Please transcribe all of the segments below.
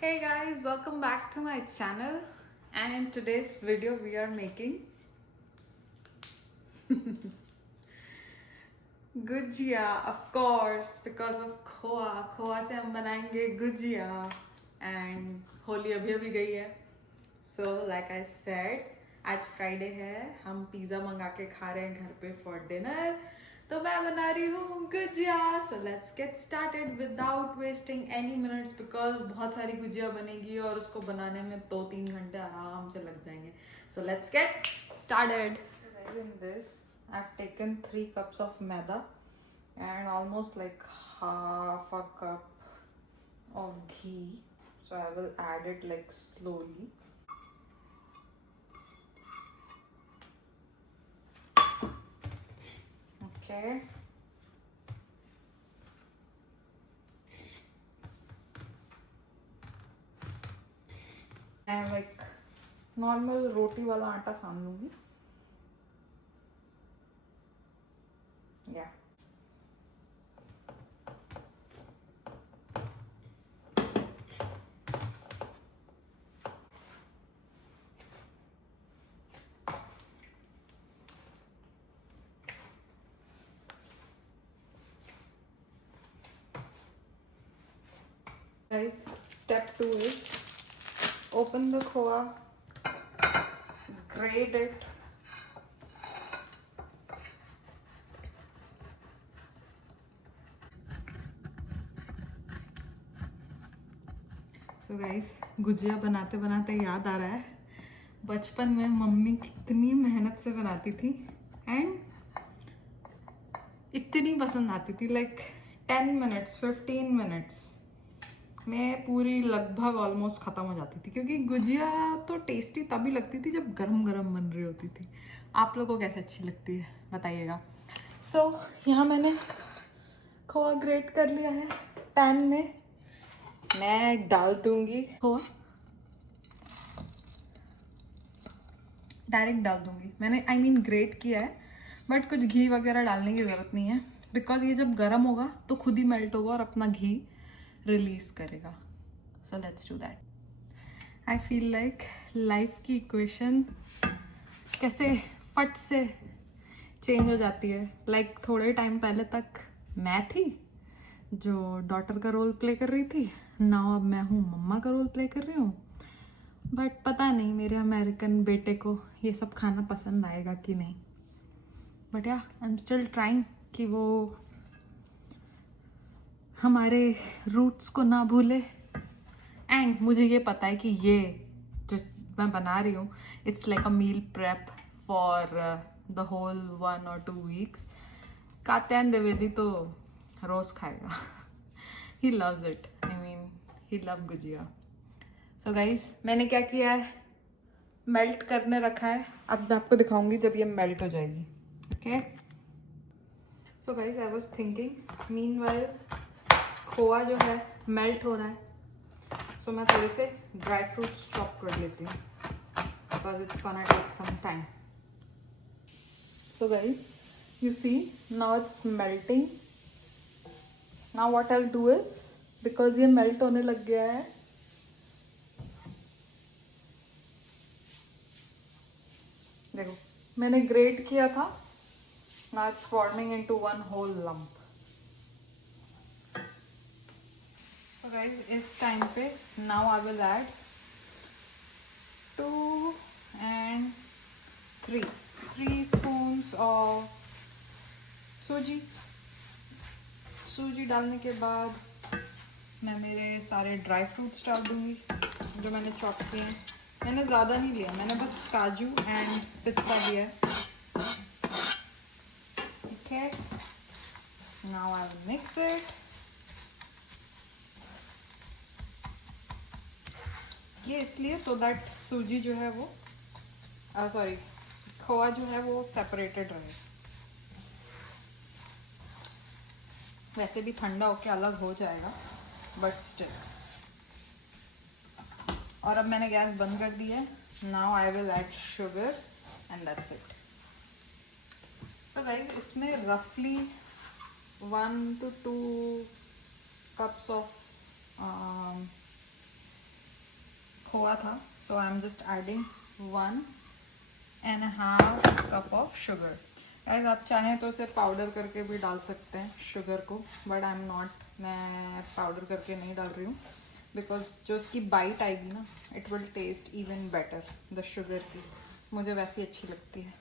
Hey guys, welcome back to my channel, and in today's video we are making gujia, of course, because of खोआ से हम बनाएंगे gujiya and Holi अभी अभी गई है. So like I said, आज फ्राइडे है, हम पिज़्ज़ा मंगा के खा रहे हैं घर पे फॉर डिनर. तो मैं बना रही हूँ gujiya. So let's get started without wasting any minutes because बहुत सारी गुजिया बनेगी और उसको बनाने में 2-3 घंटे आराम से लग जाएंगे. So let's get started. In this, I've taken 3 cups of maida and almost like half a cup of ghee. So I will add it like slowly. Okay. And like normal रोटी वाला आटा सान लूंगी. Yeah. Guys, step 2 is open the khoa, grate it. So guys, gujiya बनाते बनाते याद आ रहा है बचपन में मम्मी कितनी मेहनत से बनाती थी एंड इतनी पसंद आती थी. लाइक 10 मिनट्स 15 मिनट्स में पूरी लगभग ऑलमोस्ट ख़त्म हो जाती थी. क्योंकि गुजिया तो टेस्टी तभी लगती थी जब गरम गरम बन रही होती थी. आप लोगों को कैसे अच्छी लगती है बताइएगा. सो यहाँ मैंने खोआ ग्रेट कर लिया है. पैन में मैं डाल दूंगी खोआ, डायरेक्ट डाल दूंगी. मैंने ग्रेट किया है बट कुछ घी वगैरह डालने की ज़रूरत नहीं है बिकॉज ये जब गर्म होगा तो खुद ही मेल्ट होगा और अपना घी रिलीज करेगा. So let's do that. I feel like life की इक्वेशन कैसे फट से चेंज हो जाती है. लाइक थोड़े टाइम पहले तक मैं थी जो डॉटर का रोल प्ले कर रही थी. नाउ अब मैं हूँ मम्मा का रोल प्ले कर रही हूँ. बट पता नहीं मेरे अमेरिकन बेटे को ये सब खाना पसंद आएगा कि नहीं. बट या आई एम स्टिल ट्राइंग कि वो हमारे रूट्स को ना भूले. एंड मुझे ये पता है कि ये जो मैं बना रही हूँ it's like a meal prep for the whole 1 or 2 weeks. Katyayan Dwivedi तो रोज खाएगा. He loves it. He love gujiya. So guys मैंने क्या किया है, मेल्ट करने रखा है. अब मैं आपको दिखाऊंगी जब ये मेल्ट हो जाएगी. Okay. So guys I was thinking meanwhile khoa जो है मेल्ट हो रहा है. सो मैं थोड़े से ड्राई फ्रूट्स चॉप कर लेती हूँ because it's gonna take some time. So guys you see now it's melting. Now what I'll do is because ये melt होने लग गया है, देखो मैंने ग्रेट किया था. now it's forming into one whole lump. so guys इस टाइम पे now I will add 2 and 3 spoons of सूजी डालने के बाद मैं मेरे सारे ड्राई फ्रूट्स डाल दूँगी जो मैंने चॉप किए हैं. मैंने ज़्यादा नहीं लिया, मैंने बस काजू एंड पिस्ता लिया है. Okay. Now I will mix it. ये इसलिए सो दैट सूजी जो है वो खोआ जो है वो सेपरेटेड रहे. वैसे भी ठंडा होके अलग हो जाएगा बट स्टिल. और अब मैंने गैस बंद कर दी है. Now I will add sugar and that's it. So guys इसमें रफली 1 to 2 cups of खोआ था, so I am just adding 1.5 cup of sugar. Guys आप चाहें तो उसे पाउडर करके भी डाल सकते हैं शुगर को, बट आई एम नॉट, मैं पाउडर करके नहीं डाल रही हूँ बिकॉज जो उसकी बाइट आएगी ना, it will taste even better the sugar की, मुझे वैसी अच्छी लगती है।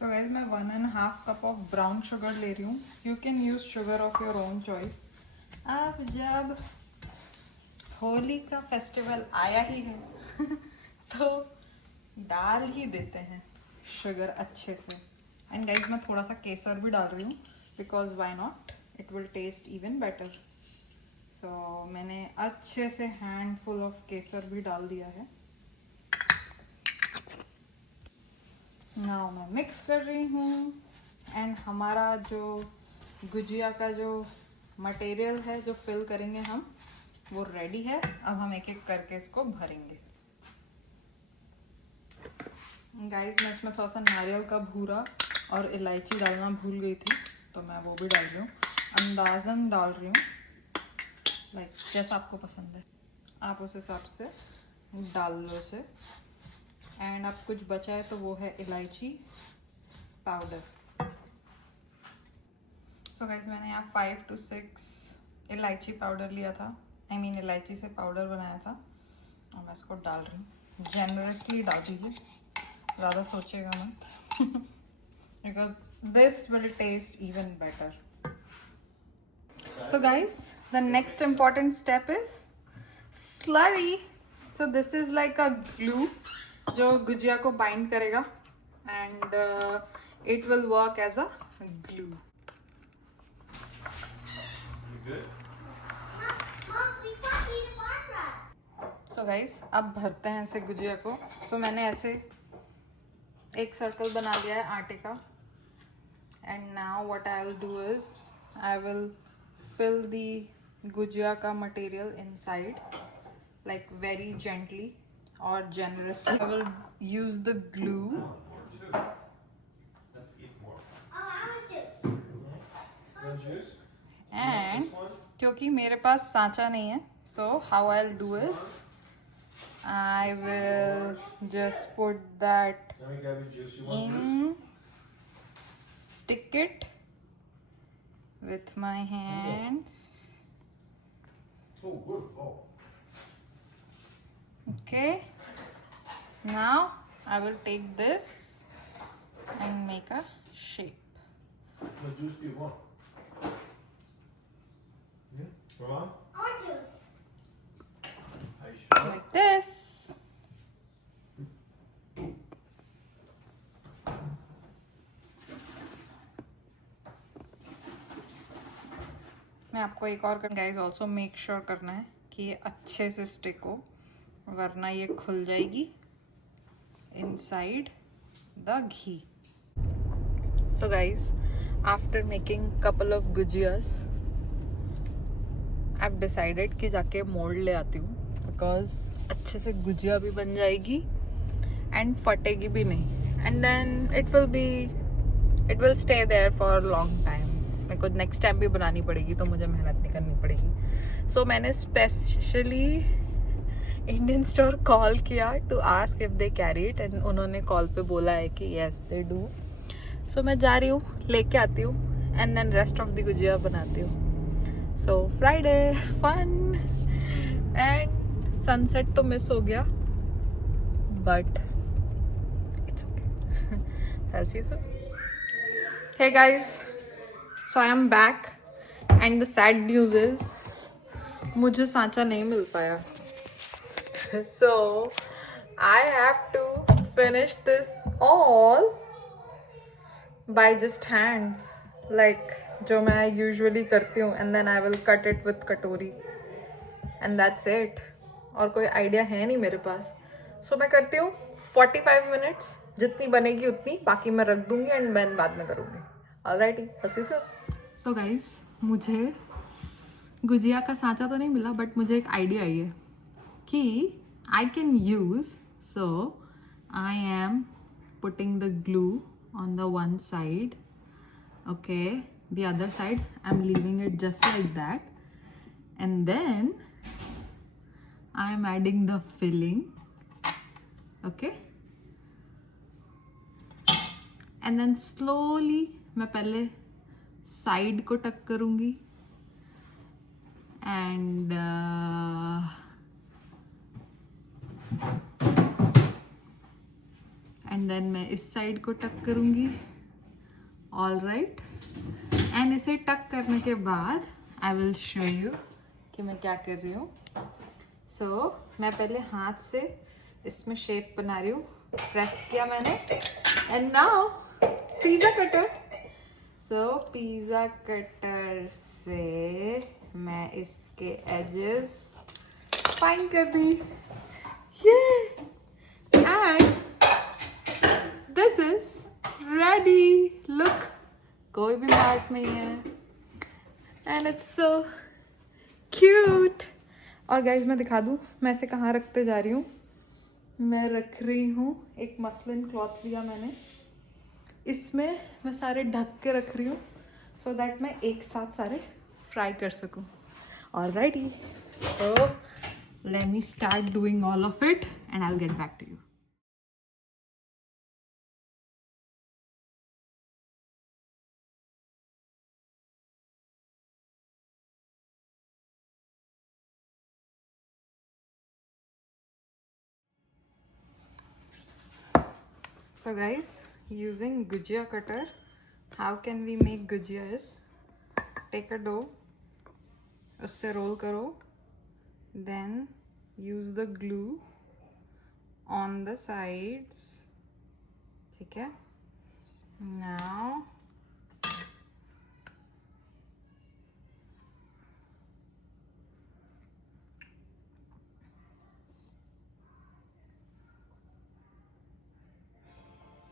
तो गाइस मैं 1.5 कप ऑफ ब्राउन शुगर ले रही हूँ। You can use sugar of your own choice. अब जब होली का फेस्टिवल आया ही है तो डाल ही देते हैं शुगर अच्छे से। एंड गाइस मैं थोड़ा सा केसर भी डाल रही हूँ because why not, it will taste even better. So मैंने अच्छे से हैंडफुल ऑफ केसर भी डाल दिया है। नाउ मैं मिक्स कर रही हूँ एंड हमारा जो गुजिया का जो मटेरियल है जो फिल करेंगे हम, वो रेडी है। अब हम एक एक करके इसको भरेंगे। गाइस मैं इसमें थोड़ा सा नारियल का भूरा और इलायची डालना भूल गई थी, तो मैं वो भी डाल रही हूँ। अंदाज़न डाल रही हूँ, लाइक जैसा आपको पसंद है आप उस हिसाब से डाल लो उसे। एंड अब कुछ बचा है तो वो है इलायची पाउडर। सो गाइस मैंने यहाँ 5 to 6 इलायची पाउडर लिया था, आई मीन इलायची से पाउडर बनाया था, और मैं इसको डाल रही हूँ। जेनरसली डाल दीजिए, ज़्यादा सोचेगा मत because this will taste even better. So guys the next important step is slurry. So this is like a glue जो गुजिया को बाइंड करेगा and it will work as a glue. So guys अब भरते हैं ऐसे गुजिया को। सो मैंने ऐसे एक सर्कल बना लिया है आटे का। And now what I will do is I will fill the gujiya का material inside like very gently और generously. I will use the glue. And क्योंकि मेरे पास सांचा नहीं है, so how I'll do is I will just put that in, stick it with my hands. Okay, now I will take this and make a shape. What juice do you want? Come on. Orange juice. Are you sure? Like this. मैं आपको एक और guys also make sure करना है कि ये अच्छे से स्टिक हो, वरना ये खुल जाएगी inside the ghee. So guys, after making couple of gujiyas, I've decided कि जाके मोल्ड ले आती हूँ because अच्छे से गुजिया भी बन जाएगी and फटेगी भी नहीं, and then it will stay there for a long time. मेरे को नेक्स्ट टाइम भी बनानी पड़ेगी तो मुझे मेहनत नहीं करनी पड़ेगी। सो मैंने स्पेशली इंडियन स्टोर कॉल किया to ask if they carry it and उन्होंने कॉल पे बोला है कि येस दे डू। सो मैं जा रही हूँ, लेके आती हूँ and then rest of the gujiya बनाती हूँ। So Friday fun and sunset तो मिस हो गया but it's okay. I'll see you soon. Hey guys, so I am back and the sad news is मुझे सांचा नहीं मिल पाया। So I have to finish this all by just hands, like जो मैं usually करती हूँ, and then I will cut it with कटोरी and that's it. और कोई आइडिया है नहीं मेरे पास। So मैं करती हूँ 45 minutes, जितनी बनेगी उतनी, बाकी मैं रख दूंगी एंड मैं बाद में करूँगी। Alrighty, I'll see you soon. So guys, मुझे गुजिया का सांचा तो नहीं मिला बट मुझे एक आइडिया आई है कि I can use, so I am putting the glue on the one side, okay, the other side I'm leaving it just like that, and then I am adding the filling. Okay. And then slowly मैं पहले side को टक करूँगी and then मैं इस side को टक करूँगी. All right. And इसे टक करने के बाद I will show you कि मैं क्या कर रही हूँ. So मैं पहले हाथ से इसमें शेप बना रही हूँ. प्रेस किया मैंने. And now pizza cutter. So pizza cutter से मैं इसके एजेस फाइन कर दी. And this is ready. Look, कोई भी मार्क नहीं है. And it's so cute. और गाइज मैं दिखा दूँ मैं इसे कहाँ रखते जा रही हूँ. मैं रख रही हूँ एक मसलिन क्लॉथ लिया मैंने. इसमें मैं सारे ढक के रख रही हूँ सो दैट मैं एक साथ सारे फ्राई कर सकूँ. Alrighty, so let me start doing all of it and I'll get back to you. So guys, using gujia cutter, how can we make gujia is take a dough, उससे roll करो, then use the glue on the sides. ठीक है. Now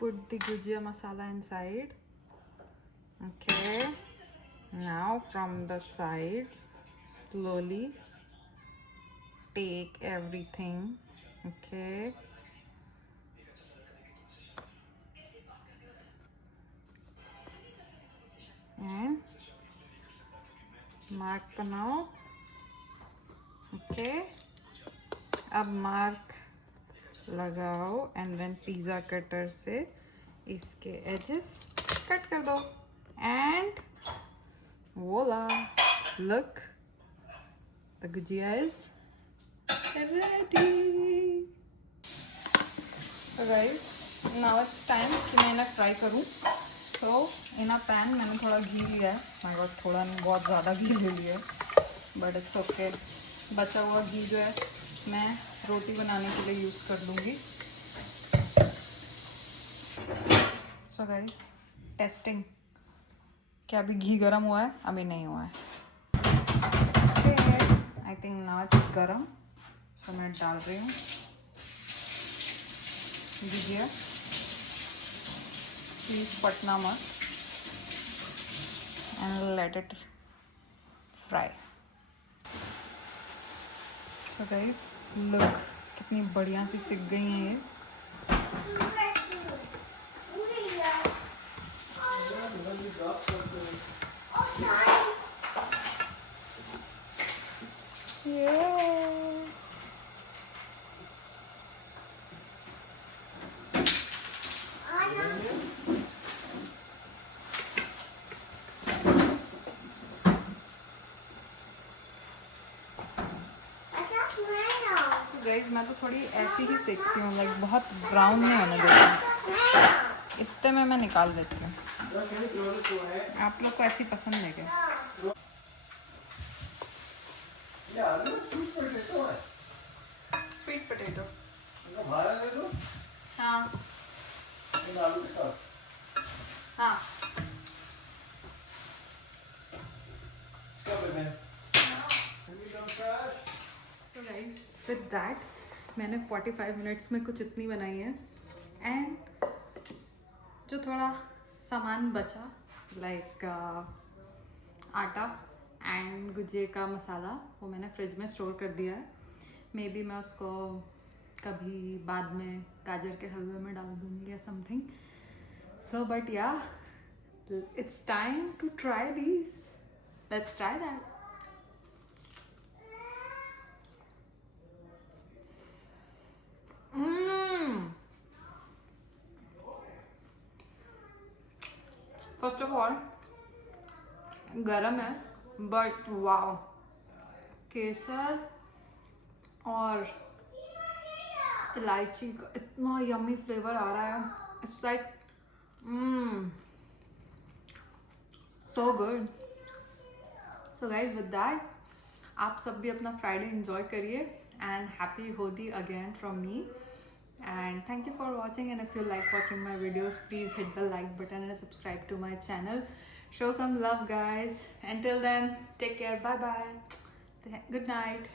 put the gujia masala inside. Okay. Now from the sides slowly take everything. Okay. And mark बनाओ. Okay. अब mark लगाओ and then pizza cutter से इसके edges cut कर दो. And voila, look, the gujia is ready. So guys, now it's time कि मैं इन्हें फ्राई करूँ. तो इन अ पैन मैंने थोड़ा घी लिया है. माय गॉड, थोड़ा नहीं बहुत ज़्यादा घी ले लिया है, बट इट्स ओके. बचा हुआ घी जो है मैं रोटी बनाने के लिए यूज़ कर लूँगी. So guys, testing. क्या अभी घी गर्म हुआ है? अभी नहीं हुआ है. आई थिंक नाउ इट्स गर्म. सो मैं डाल रही हूँ गुजिया. प्लीज पटना मत. And let it fry. So guys, look कितनी बढ़िया सी सिक गई हैं ये. गाइस, मैं तो थोड़ी ऐसी ही सेकती हूँ, लाइक बहुत ब्राउन नहीं होने देती. इतने में मैं निकाल देती हूँ. आप लोग को ऐसी पसंद है क्या? Sweet potato. हाँ हाँ. तो गाइस, विद दैट मैंने 45 मिनट्स में कुछ इतनी बनाई है. एंड जो थोड़ा सामान बचा, लाइक आटा एंड गुजिया का मसाला, वो मैंने फ्रिज में स्टोर कर दिया है. मे बी मैं उसको कभी बाद में गाजर के हलवे में डाल दूँगी या something. So but yeah, it's time to try these. Let's try that. First of all गरम है, बट वाओ, केसर और इलायची का इतना यम्मी फ्लेवर आ रहा है. It's like so good. So guys with that आप सब भी अपना फ्राइडे एंजॉय करिए and happy Holi again from me. And thank you for watching, and if you like watching my videos, please hit the like button and subscribe to my channel. Show some love guys. Until then, take care. Bye bye. Good night.